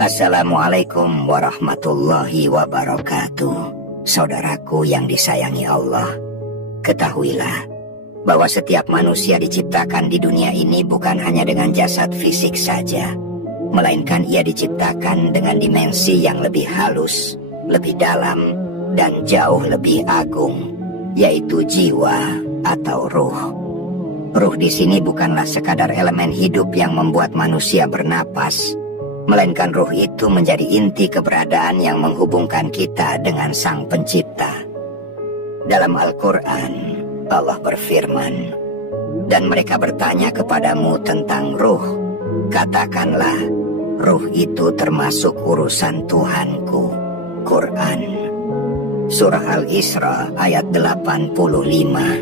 Assalamualaikum warahmatullahi wabarakatuh. Saudaraku yang disayangi Allah, ketahuilah bahwa setiap manusia diciptakan di dunia ini bukan hanya dengan jasad fisik saja, melainkan ia diciptakan dengan dimensi yang lebih halus, lebih dalam, dan jauh lebih agung, yaitu jiwa atau ruh. Ruh di sini bukanlah sekadar elemen hidup yang membuat manusia bernapas, melainkan ruh itu menjadi inti keberadaan yang menghubungkan kita dengan Sang Pencipta. Dalam Al-Quran, Allah berfirman, "Dan mereka bertanya kepadamu tentang ruh. Katakanlah, ruh itu termasuk urusan Tuhanku." Quran Surah Al-Isra ayat 85.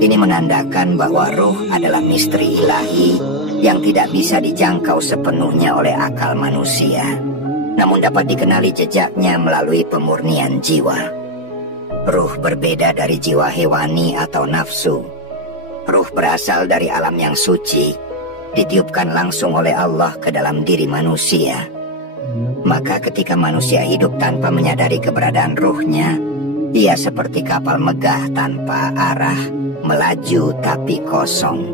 Ini menandakan bahwa ruh adalah misteri ilahi yang tidak bisa dijangkau sepenuhnya oleh akal manusia, namun dapat dikenali jejaknya melalui pemurnian jiwa. Ruh berbeda dari jiwa hewani atau nafsu. Ruh berasal dari alam yang suci, ditiupkan langsung oleh Allah ke dalam diri manusia. Maka ketika manusia hidup tanpa menyadari keberadaan ruhnya, ia seperti kapal megah tanpa arah, melaju tapi kosong.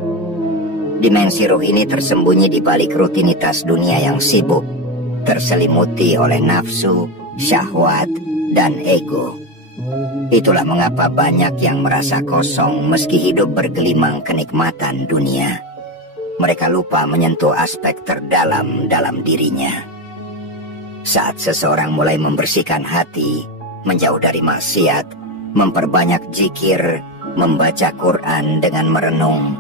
Dimensi ruh ini tersembunyi di balik rutinitas dunia yang sibuk, terselimuti oleh nafsu, syahwat, dan ego. Itulah mengapa banyak yang merasa kosong meski hidup bergelimang kenikmatan dunia. Mereka lupa menyentuh aspek terdalam dalam dirinya. Saat seseorang mulai membersihkan hati, menjauh dari maksiat, memperbanyak zikir, membaca Quran dengan merenung,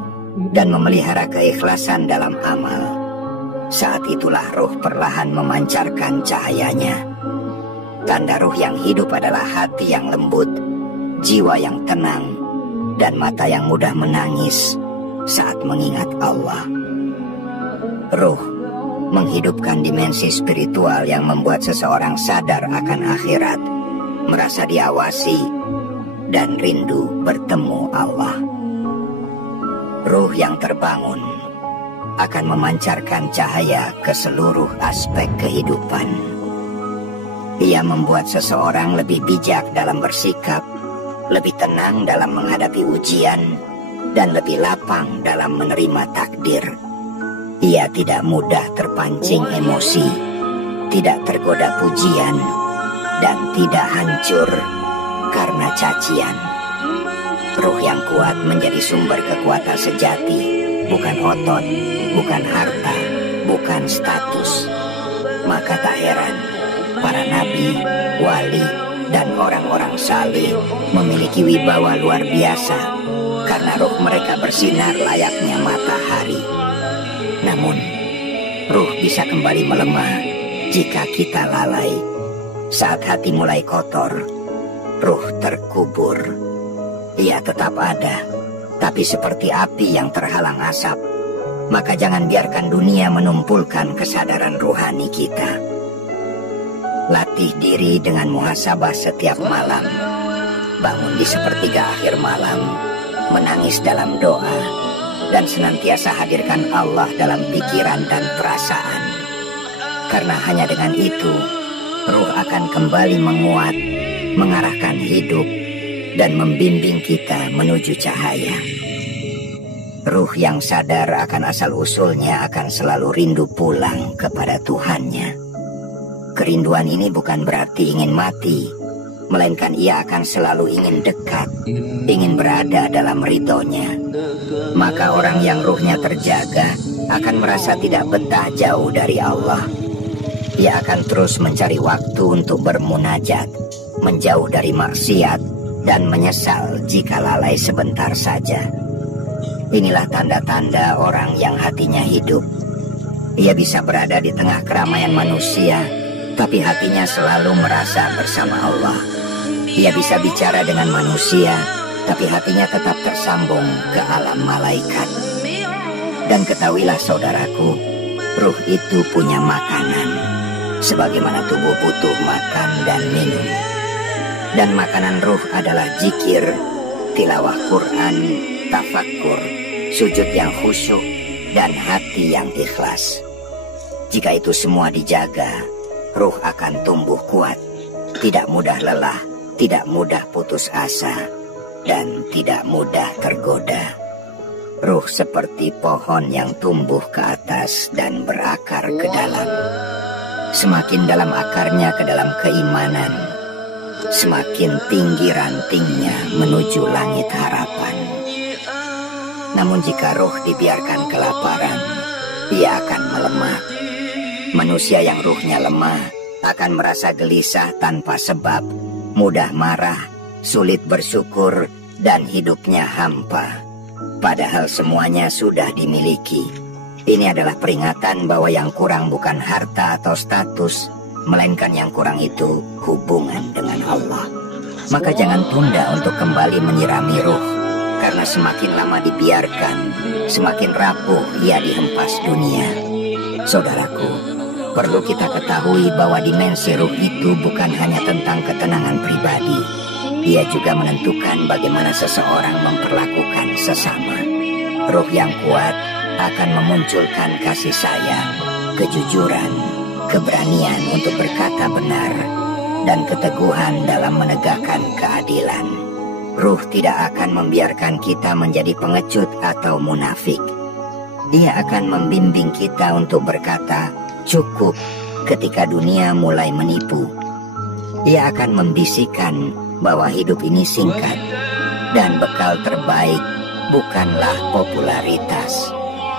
dan memelihara keikhlasan dalam amal, saat itulah ruh perlahan memancarkan cahayanya. Tanda ruh yang hidup adalah hati yang lembut, jiwa yang tenang, dan mata yang mudah menangis saat mengingat Allah. Ruh menghidupkan dimensi spiritual yang membuat seseorang sadar akan akhirat, merasa diawasi, dan rindu bertemu Allah. Ruh yang terbangun akan memancarkan cahaya ke seluruh aspek kehidupan. Ia membuat seseorang lebih bijak dalam bersikap, lebih tenang dalam menghadapi ujian, dan lebih lapang dalam menerima takdir. Ia tidak mudah terpancing emosi, tidak tergoda pujian, dan tidak hancur karena cacian. Ruh yang kuat menjadi sumber kekuatan sejati, bukan otot, bukan harta, bukan status. Maka tak heran para nabi, wali, dan orang-orang saleh memiliki wibawa luar biasa karena ruh mereka bersinar layaknya matahari. Namun, ruh bisa kembali melemah jika kita lalai. Saat hati mulai kotor, ruh terkubur. Ia tetap ada, tapi seperti api yang terhalang asap. Maka jangan biarkan dunia menumpulkan kesadaran ruhani kita. Latih diri dengan muhasabah setiap malam. Bangun di sepertiga akhir malam, menangis dalam doa, dan senantiasa hadirkan Allah dalam pikiran dan perasaan. Karena hanya dengan itu, ruh akan kembali menguat, mengarahkan hidup, dan membimbing kita menuju cahaya. Ruh yang sadar akan asal-usulnya akan selalu rindu pulang kepada Tuhannya. Kerinduan ini bukan berarti ingin mati, melainkan ia akan selalu ingin dekat, ingin berada dalam ridhonya. Maka orang yang ruhnya terjaga akan merasa tidak betah jauh dari Allah. Ia akan terus mencari waktu untuk bermunajat, menjauh dari maksiat, dan menyesal jika lalai sebentar saja. Inilah tanda-tanda orang yang hatinya hidup. Ia bisa berada di tengah keramaian manusia, tapi hatinya selalu merasa bersama Allah. Ia bisa bicara dengan manusia, tapi hatinya tetap tersambung ke alam malaikat. Dan ketahuilah saudaraku, ruh itu punya makanan, sebagaimana tubuh butuh makan dan minum. Dan makanan ruh adalah zikir, tilawah Quran, tafakkur, sujud yang khusyuk, dan hati yang ikhlas. Jika itu semua dijaga, ruh akan tumbuh kuat, tidak mudah lelah, tidak mudah putus asa, dan tidak mudah tergoda. Ruh seperti pohon yang tumbuh ke atas dan berakar ke dalam. Semakin dalam akarnya ke dalam keimanan, semakin tinggi rantingnya menuju langit harapan. Namun jika ruh dibiarkan kelaparan, ia akan melemah. Manusia yang ruhnya lemah akan merasa gelisah tanpa sebab, mudah marah, sulit bersyukur, dan hidupnya hampa. Padahal semuanya sudah dimiliki. Ini adalah peringatan bahwa yang kurang bukan harta atau status, melainkan yang kurang itu hubungan dengan Allah. Maka jangan tunda untuk kembali menyirami ruh, karena semakin lama dibiarkan, semakin rapuh ia dihempas dunia. Saudaraku, perlu kita ketahui bahwa dimensi ruh itu bukan hanya tentang ketenangan pribadi. Ia juga menentukan bagaimana seseorang memperlakukan sesama. Ruh yang kuat akan memunculkan kasih sayang, kejujuran, keberanian untuk berkata benar, dan keteguhan dalam menegakkan keadilan. Ruh tidak akan membiarkan kita menjadi pengecut atau munafik. Dia akan membimbing kita untuk berkata, cukup, ketika dunia mulai menipu. Ia akan membisikkan bahwa hidup ini singkat, dan bekal terbaik bukanlah popularitas,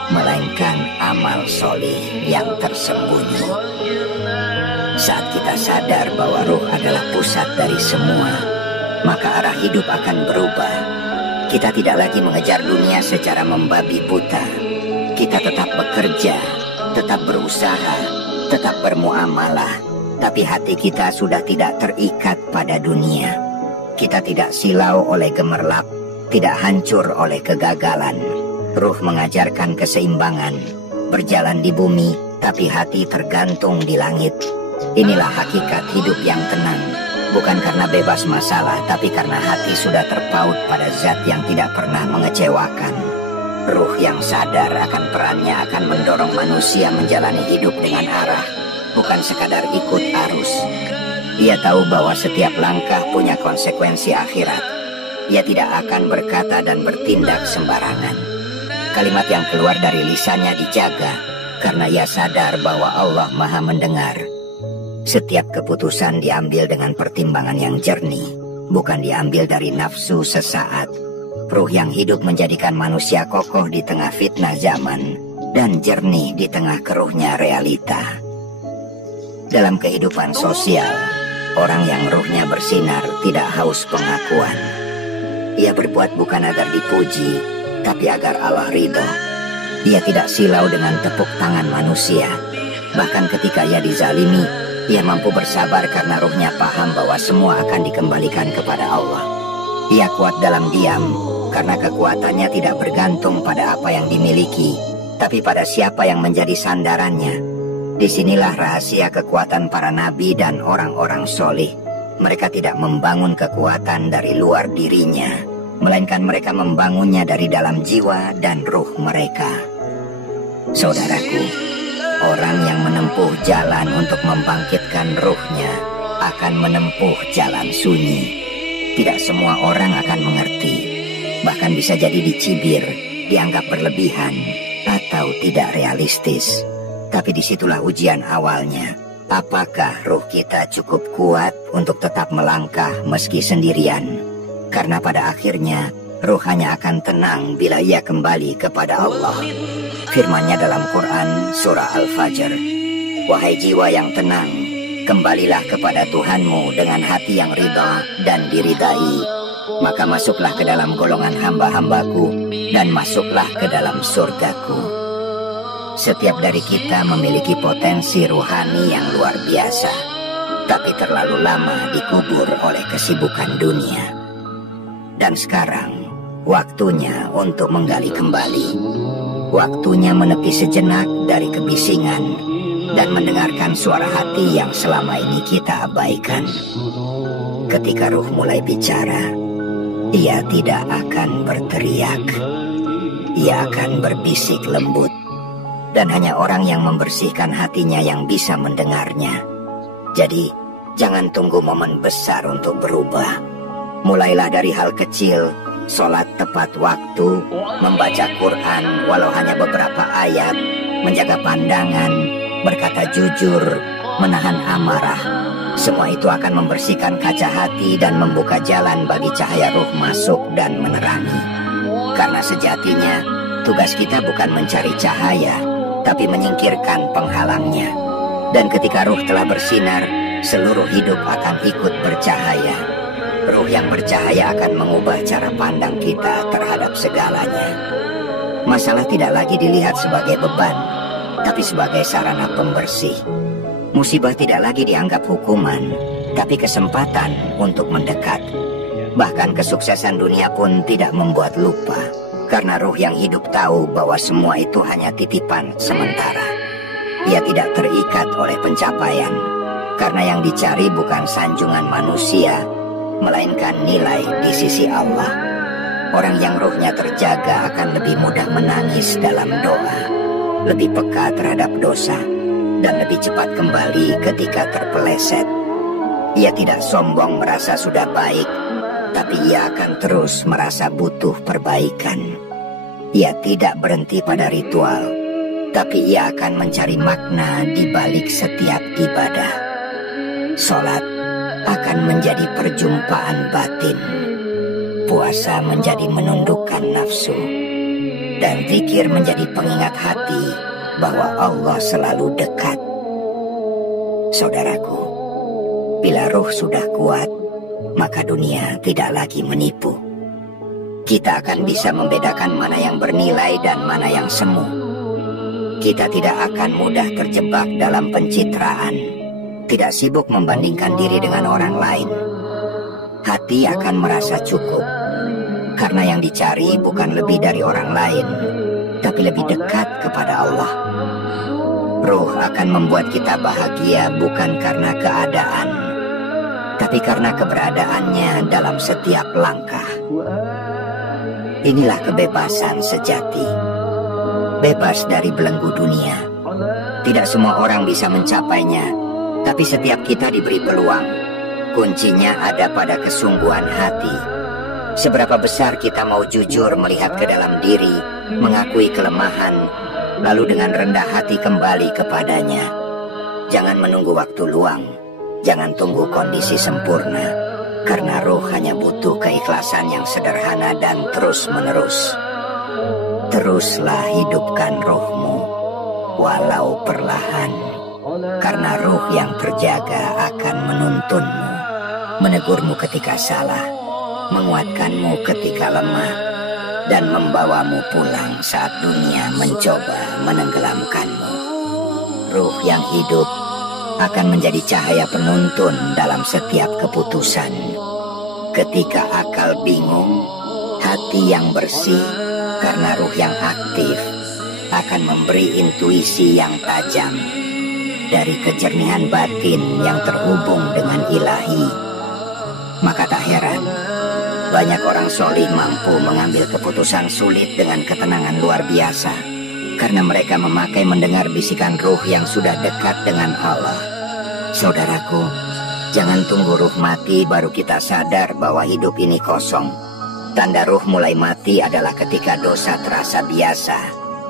melainkan amal soleh yang tersembunyi. Saat kita sadar bahwa ruh adalah pusat dari semua, maka arah hidup akan berubah. Kita tidak lagi mengejar dunia secara membabi buta. Kita tetap bekerja, tetap berusaha, tetap bermuamalah, tapi hati kita sudah tidak terikat pada dunia. Kita tidak silau oleh gemerlap, tidak hancur oleh kegagalan. Ruh mengajarkan keseimbangan, berjalan di bumi, tapi hati tergantung di langit. Inilah hakikat hidup yang tenang, bukan karena bebas masalah, tapi karena hati sudah terpaut pada zat yang tidak pernah mengecewakan. Ruh yang sadar akan perannya akan mendorong manusia menjalani hidup dengan arah, bukan sekadar ikut arus. Ia tahu bahwa setiap langkah punya konsekuensi akhirat. Ia tidak akan berkata dan bertindak sembarangan. Kalimat yang keluar dari lisannya dijaga, karena ia sadar bahwa Allah Maha mendengar. Setiap keputusan diambil dengan pertimbangan yang jernih, bukan diambil dari nafsu sesaat. Ruh yang hidup menjadikan manusia kokoh di tengah fitnah zaman, dan jernih di tengah keruhnya realita. Dalam kehidupan sosial, orang yang ruhnya bersinar tidak haus pengakuan. Ia berbuat bukan agar dipuji, tapi agar Allah ridho. Ia tidak silau dengan tepuk tangan manusia. Bahkan ketika ia dizalimi, ia mampu bersabar karena ruhnya paham bahwa semua akan dikembalikan kepada Allah. Ia kuat dalam diam, karena kekuatannya tidak bergantung pada apa yang dimiliki, tapi pada siapa yang menjadi sandarannya. Disinilah rahasia kekuatan para nabi dan orang-orang solih. Mereka tidak membangun kekuatan dari luar dirinya, melainkan mereka membangunnya dari dalam jiwa dan ruh mereka. Saudaraku, orang yang menempuh jalan untuk membangkitkan ruhnya akan menempuh jalan sunyi. Tidak semua orang akan mengerti, bahkan bisa jadi dicibir, dianggap berlebihan, atau tidak realistis. Tapi disitulah ujian awalnya. Apakah ruh kita cukup kuat untuk tetap melangkah meski sendirian? Karena pada akhirnya, ruh hanya akan tenang bila ia kembali kepada Allah. Firman-Nya dalam Quran, surah Al-Fajr. Wahai jiwa yang tenang, kembalilah kepada Tuhanmu dengan hati yang ridha dan diridai. Maka masuklah ke dalam golongan hamba-hambaku dan masuklah ke dalam surgaku. Setiap dari kita memiliki potensi ruhani yang luar biasa, tapi terlalu lama dikubur oleh kesibukan dunia. Dan sekarang, waktunya untuk menggali kembali. Waktunya menepi sejenak dari kebisingan dan mendengarkan suara hati yang selama ini kita abaikan. Ketika ruh mulai bicara, ia tidak akan berteriak. Ia akan berbisik lembut. dan hanya orang yang membersihkan hatinya yang bisa mendengarnya. Jadi, jangan tunggu momen besar untuk berubah. Mulailah dari hal kecil, sholat tepat waktu, membaca Quran walau hanya beberapa ayat, menjaga pandangan, berkata jujur, menahan amarah. Semua itu akan membersihkan kaca hati dan membuka jalan bagi cahaya ruh masuk dan menerangi. Karena sejatinya, tugas kita bukan mencari cahaya, tapi menyingkirkan penghalangnya. Dan ketika ruh telah bersinar, seluruh hidup akan ikut bercahaya. Ruh yang bercahaya akan mengubah cara pandang kita terhadap segalanya. Masalah tidak lagi dilihat sebagai beban, tapi sebagai sarana pembersih. Musibah tidak lagi dianggap hukuman, tapi kesempatan untuk mendekat. Bahkan kesuksesan dunia pun tidak membuat lupa, karena ruh yang hidup tahu bahwa semua itu hanya titipan sementara. Ia tidak terikat oleh pencapaian, karena yang dicari bukan sanjungan manusia, melainkan nilai di sisi Allah. Orang yang ruhnya terjaga akan lebih mudah menangis dalam doa, lebih peka terhadap dosa, dan lebih cepat kembali ketika terpeleset. Ia tidak sombong merasa sudah baik, tapi ia akan terus merasa butuh perbaikan. Ia tidak berhenti pada ritual, tapi ia akan mencari makna di balik setiap ibadah. Sholat akan menjadi perjumpaan batin, puasa menjadi menundukkan nafsu, dan zikir menjadi pengingat hati bahwa Allah selalu dekat. Saudaraku, bila ruh sudah kuat, maka dunia tidak lagi menipu. Kita akan bisa membedakan mana yang bernilai dan mana yang semu. Kita tidak akan mudah terjebak dalam pencitraan, tidak sibuk membandingkan diri dengan orang lain. Hati akan merasa cukup, karena yang dicari bukan lebih dari orang lain, tapi lebih dekat kepada Allah. Ruh akan membuat kita bahagia bukan karena keadaan, tapi karena keberadaannya dalam setiap langkah. Inilah kebebasan sejati. Bebas dari belenggu dunia. Tidak semua orang bisa mencapainya, tapi setiap kita diberi peluang. Kuncinya ada pada kesungguhan hati. Seberapa besar kita mau jujur melihat ke dalam diri, mengakui kelemahan, lalu dengan rendah hati kembali kepadanya. Jangan menunggu waktu luang, jangan tunggu kondisi sempurna, karena ruh hanya butuh keikhlasan yang sederhana dan terus-menerus. Teruslah hidupkan ruhmu, walau perlahan, karena ruh yang terjaga akan menuntunmu, menegurmu ketika salah, menguatkanmu ketika lemah, dan membawamu pulang saat dunia mencoba menenggelamkanmu. Ruh yang hidup akan menjadi cahaya penuntun dalam setiap keputusan. Ketika akal bingung, hati yang bersih karena ruh yang aktif akan memberi intuisi yang tajam dari kejernihan batin yang terhubung dengan ilahi. Maka tak heran banyak orang solih mampu mengambil keputusan sulit dengan ketenangan luar biasa, karena mereka memakai mendengar bisikan ruh yang sudah dekat dengan Allah. Saudaraku, jangan tunggu ruh mati baru kita sadar bahwa hidup ini kosong. Tanda ruh mulai mati adalah ketika dosa terasa biasa,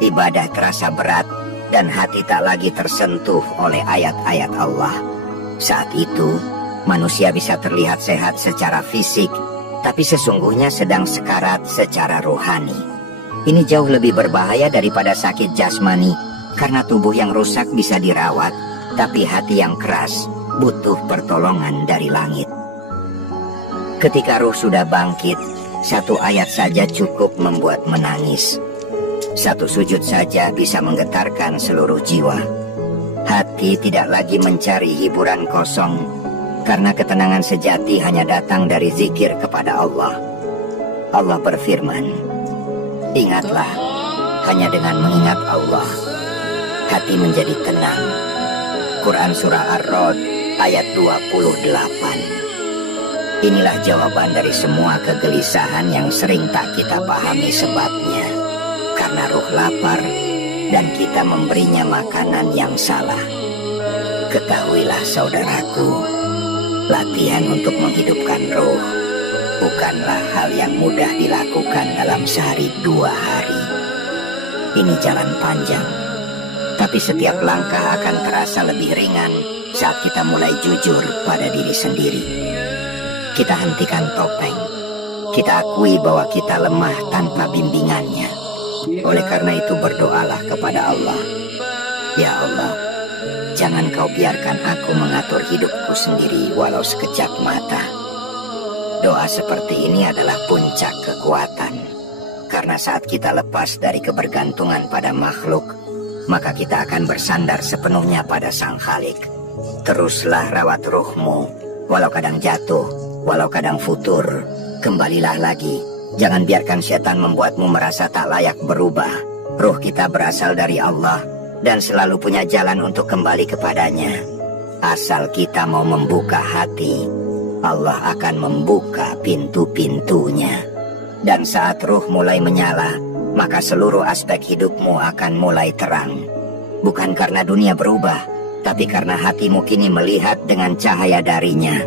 ibadah terasa berat, dan hati tak lagi tersentuh oleh ayat-ayat Allah. Saat itu, manusia bisa terlihat sehat secara fisik, tapi sesungguhnya sedang sekarat secara rohani. Ini jauh lebih berbahaya daripada sakit jasmani, karena tubuh yang rusak bisa dirawat, tapi hati yang keras butuh pertolongan dari langit. Ketika ruh sudah bangkit, satu ayat saja cukup membuat menangis. Satu sujud saja bisa menggetarkan seluruh jiwa. Hati tidak lagi mencari hiburan kosong, karena ketenangan sejati hanya datang dari zikir kepada Allah. Allah berfirman, "Ingatlah, hanya dengan mengingat Allah, hati menjadi tenang." Quran Surah Ar-Rod ayat 28. Inilah jawaban dari semua kegelisahan yang sering tak kita pahami sebabnya. Karena ruh lapar, dan kita memberinya makanan yang salah. Ketahuilah saudaraku, latihan untuk menghidupkan roh bukanlah hal yang mudah dilakukan dalam sehari 2 hari. Ini jalan panjang, tapi setiap langkah akan terasa lebih ringan saat kita mulai jujur pada diri sendiri. Kita hentikan topeng. Kita akui bahwa kita lemah tanpa bimbingannya. Oleh karena itu berdoalah kepada Allah. Ya Allah, jangan kau biarkan aku mengatur hidupku sendiri walau sekejap mata. Doa seperti ini adalah puncak kekuatan. Karena saat kita lepas dari kebergantungan pada makhluk, maka kita akan bersandar sepenuhnya pada Sang Khalik. Teruslah rawat ruhmu, walau kadang jatuh, walau kadang futur. Kembalilah lagi. Jangan biarkan setan membuatmu merasa tak layak berubah. Ruh kita berasal dari Allah dan selalu punya jalan untuk kembali kepadanya. Asal kita mau membuka hati, Allah akan membuka pintu-pintunya. Dan saat ruh mulai menyala, maka seluruh aspek hidupmu akan mulai terang. Bukan karena dunia berubah, tapi karena hatimu kini melihat dengan cahaya darinya.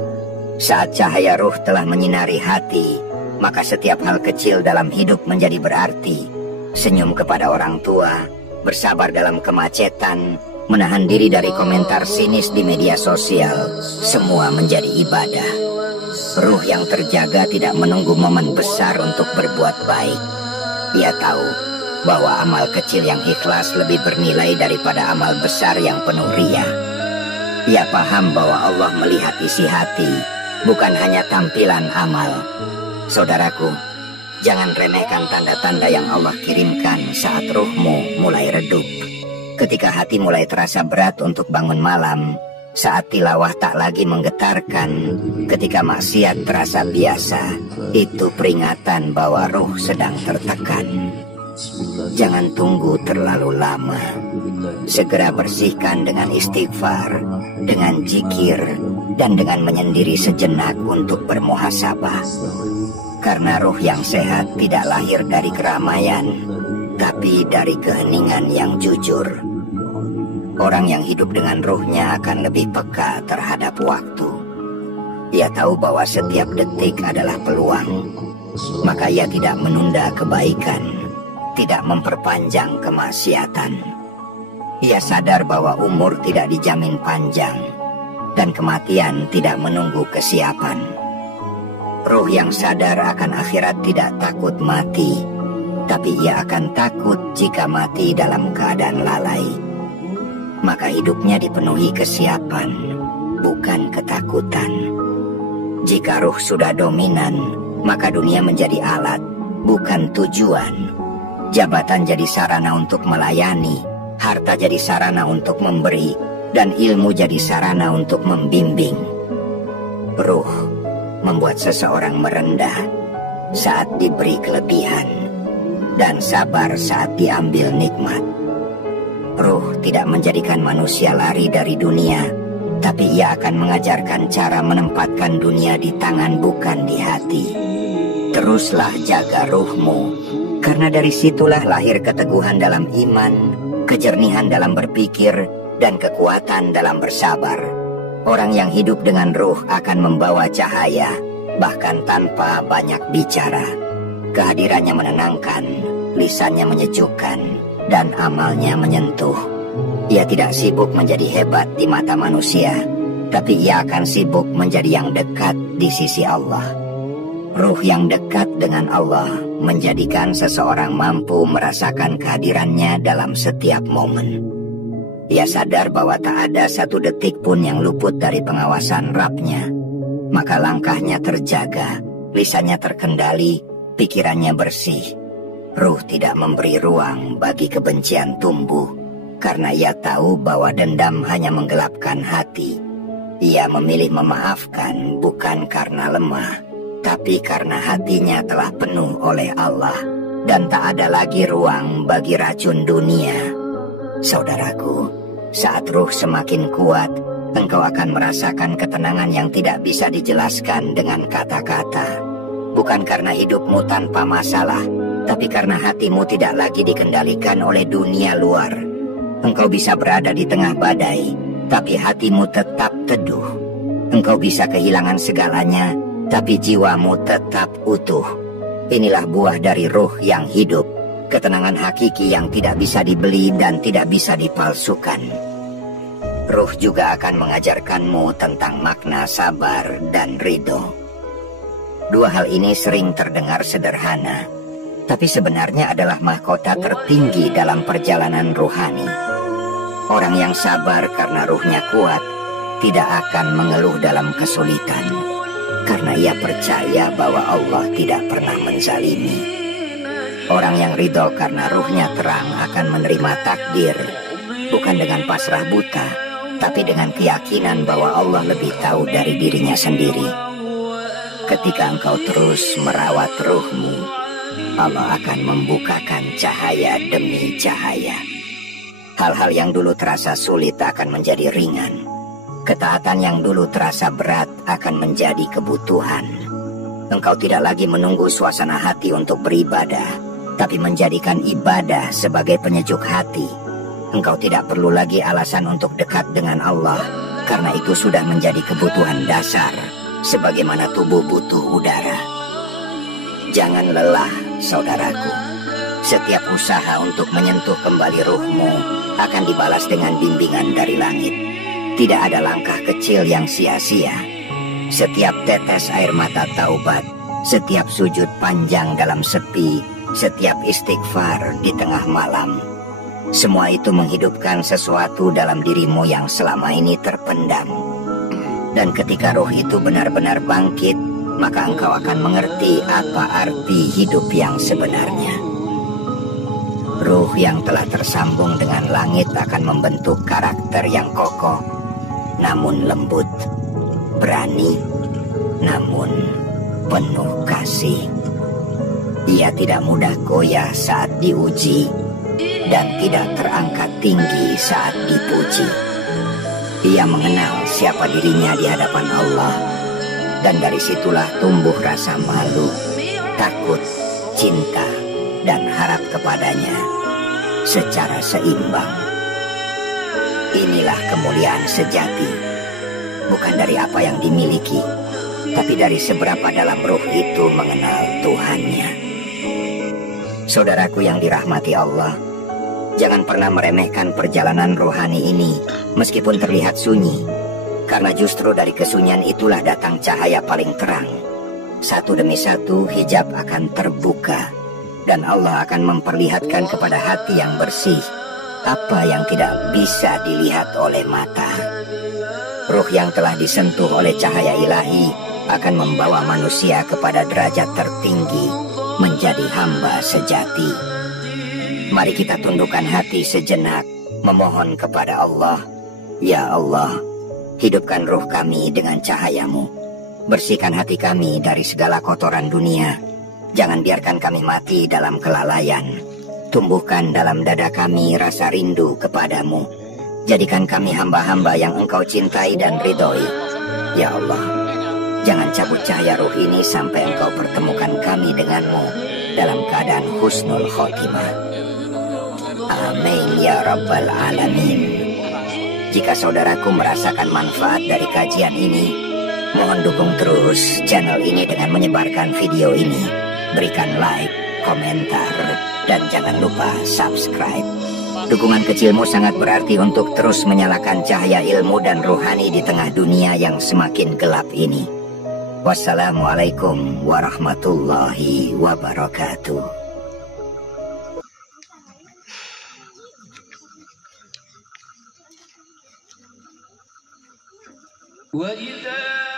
Saat cahaya ruh telah menyinari hati, maka setiap hal kecil dalam hidup menjadi berarti. Senyum kepada orang tua, bersabar dalam kemacetan, menahan diri dari komentar sinis di media sosial, semua menjadi ibadah. Ruh yang terjaga tidak menunggu momen besar untuk berbuat baik. Ia tahu bahwa amal kecil yang ikhlas lebih bernilai daripada amal besar yang penuh ria. Ia paham bahwa Allah melihat isi hati, bukan hanya tampilan amal. Saudaraku, jangan remehkan tanda-tanda yang Allah kirimkan saat ruhmu mulai redup. Ketika hati mulai terasa berat untuk bangun malam, saat tilawah tak lagi menggetarkan, ketika maksiat terasa biasa, itu peringatan bahwa ruh sedang tertekan. Jangan tunggu terlalu lama. Segera bersihkan dengan istighfar, dengan zikir, dan dengan menyendiri sejenak untuk bermuhasabah. Karena ruh yang sehat tidak lahir dari keramaian, tapi dari keheningan yang jujur. Orang yang hidup dengan ruhnya akan lebih peka terhadap waktu. Ia tahu bahwa setiap detik adalah peluang, maka ia tidak menunda kebaikan, tidak memperpanjang kemaksiatan. Ia sadar bahwa umur tidak dijamin panjang, dan kematian tidak menunggu kesiapan. Ruh yang sadar akan akhirat tidak takut mati, tapi ia akan takut jika mati dalam keadaan lalai. Maka hidupnya dipenuhi kesiapan, bukan ketakutan. Jika ruh sudah dominan, maka dunia menjadi alat, bukan tujuan. Jabatan jadi sarana untuk melayani, harta jadi sarana untuk memberi, dan ilmu jadi sarana untuk membimbing. Ruh membuat seseorang merendah saat diberi kelebihan, dan sabar saat diambil nikmat. Ruh tidak menjadikan manusia lari dari dunia, tapi ia akan mengajarkan cara menempatkan dunia di tangan bukan di hati. Teruslah jaga ruhmu, karena dari situlah lahir keteguhan dalam iman, kejernihan dalam berpikir, dan kekuatan dalam bersabar. Orang yang hidup dengan ruh akan membawa cahaya, bahkan tanpa banyak bicara. Kehadirannya menenangkan, lisannya menyejukkan, dan amalnya menyentuh. Ia tidak sibuk menjadi hebat di mata manusia, tapi ia akan sibuk menjadi yang dekat di sisi Allah. Ruh yang dekat dengan Allah menjadikan seseorang mampu merasakan kehadirannya dalam setiap momen. Ia sadar bahwa tak ada satu detik pun yang luput dari pengawasan Rabb-Nya. Maka langkahnya terjaga, lisannya terkendali, pikirannya bersih. Ruh tidak memberi ruang bagi kebencian tumbuh, karena ia tahu bahwa dendam hanya menggelapkan hati. Ia memilih memaafkan bukan karena lemah, tapi karena hatinya telah penuh oleh Allah, dan tak ada lagi ruang bagi racun dunia. Saudaraku, saat ruh semakin kuat, engkau akan merasakan ketenangan yang tidak bisa dijelaskan dengan kata-kata. Bukan karena hidupmu tanpa masalah, tapi karena hatimu tidak lagi dikendalikan oleh dunia luar. Engkau bisa berada di tengah badai, tapi hatimu tetap teduh. Engkau bisa kehilangan segalanya, tapi jiwamu tetap utuh. Inilah buah dari ruh yang hidup, ketenangan hakiki yang tidak bisa dibeli dan tidak bisa dipalsukan. Ruh juga akan mengajarkanmu tentang makna sabar dan ridho. Dua hal ini sering terdengar sederhana, tapi sebenarnya adalah mahkota tertinggi dalam perjalanan ruhani. Orang yang sabar karena ruhnya kuat tidak akan mengeluh dalam kesulitan, karena ia percaya bahwa Allah tidak pernah menzalimi. Orang yang ridho karena ruhnya terang akan menerima takdir, bukan dengan pasrah buta, tapi dengan keyakinan bahwa Allah lebih tahu dari dirinya sendiri. Ketika engkau terus merawat ruhmu, Allah akan membukakan cahaya demi cahaya. Hal-hal yang dulu terasa sulit akan menjadi ringan. Ketaatan yang dulu terasa berat akan menjadi kebutuhan. Engkau tidak lagi menunggu suasana hati untuk beribadah, tapi menjadikan ibadah sebagai penyejuk hati. Engkau tidak perlu lagi alasan untuk dekat dengan Allah, karena itu sudah menjadi kebutuhan dasar, sebagaimana tubuh butuh udara. Jangan lelah, saudaraku. Setiap usaha untuk menyentuh kembali ruhmu akan dibalas dengan bimbingan dari langit. Tidak ada langkah kecil yang sia-sia. Setiap tetes air mata taubat, setiap sujud panjang dalam sepi, setiap istighfar di tengah malam, semua itu menghidupkan sesuatu dalam dirimu yang selama ini terpendam. Dan ketika roh itu benar-benar bangkit, maka engkau akan mengerti apa arti hidup yang sebenarnya. Ruh yang telah tersambung dengan langit akan membentuk karakter yang kokoh, namun lembut, berani, namun penuh kasih. Ia tidak mudah goyah saat diuji, dan tidak terangkat tinggi saat dipuji. Ia mengenal siapa dirinya di hadapan Allah, dan dari situlah tumbuh rasa malu, takut, cinta, dan harap kepadanya secara seimbang. Inilah kemuliaan sejati, bukan dari apa yang dimiliki, tapi dari seberapa dalam ruh itu mengenal Tuhannya. Saudaraku yang dirahmati Allah, jangan pernah meremehkan perjalanan rohani ini, meskipun terlihat sunyi, karena justru dari kesunyian itulah datang cahaya paling terang. Satu demi satu hijab akan terbuka, dan Allah akan memperlihatkan kepada hati yang bersih apa yang tidak bisa dilihat oleh mata. Ruh yang telah disentuh oleh cahaya ilahi akan membawa manusia kepada derajat tertinggi, menjadi hamba sejati. Mari kita tundukkan hati sejenak, memohon kepada Allah. Ya Allah, hidupkan ruh kami dengan cahayamu. Bersihkan hati kami dari segala kotoran dunia. Jangan biarkan kami mati dalam kelalaian. Tumbuhkan dalam dada kami rasa rindu kepadamu. Jadikan kami hamba-hamba yang engkau cintai dan ridhoi. Ya Allah, jangan cabut cahaya ruh ini sampai engkau pertemukan kami denganmu dalam keadaan husnul khotimah. Amin ya rabbal alamin. Jika saudaraku merasakan manfaat dari kajian ini, mohon dukung terus channel ini dengan menyebarkan video ini. Berikan like, komentar, dan jangan lupa subscribe. Dukungan kecilmu sangat berarti untuk terus menyalakan cahaya ilmu dan ruhani di tengah dunia yang semakin gelap ini. Wassalamualaikum warahmatullahi wabarakatuh. وإذا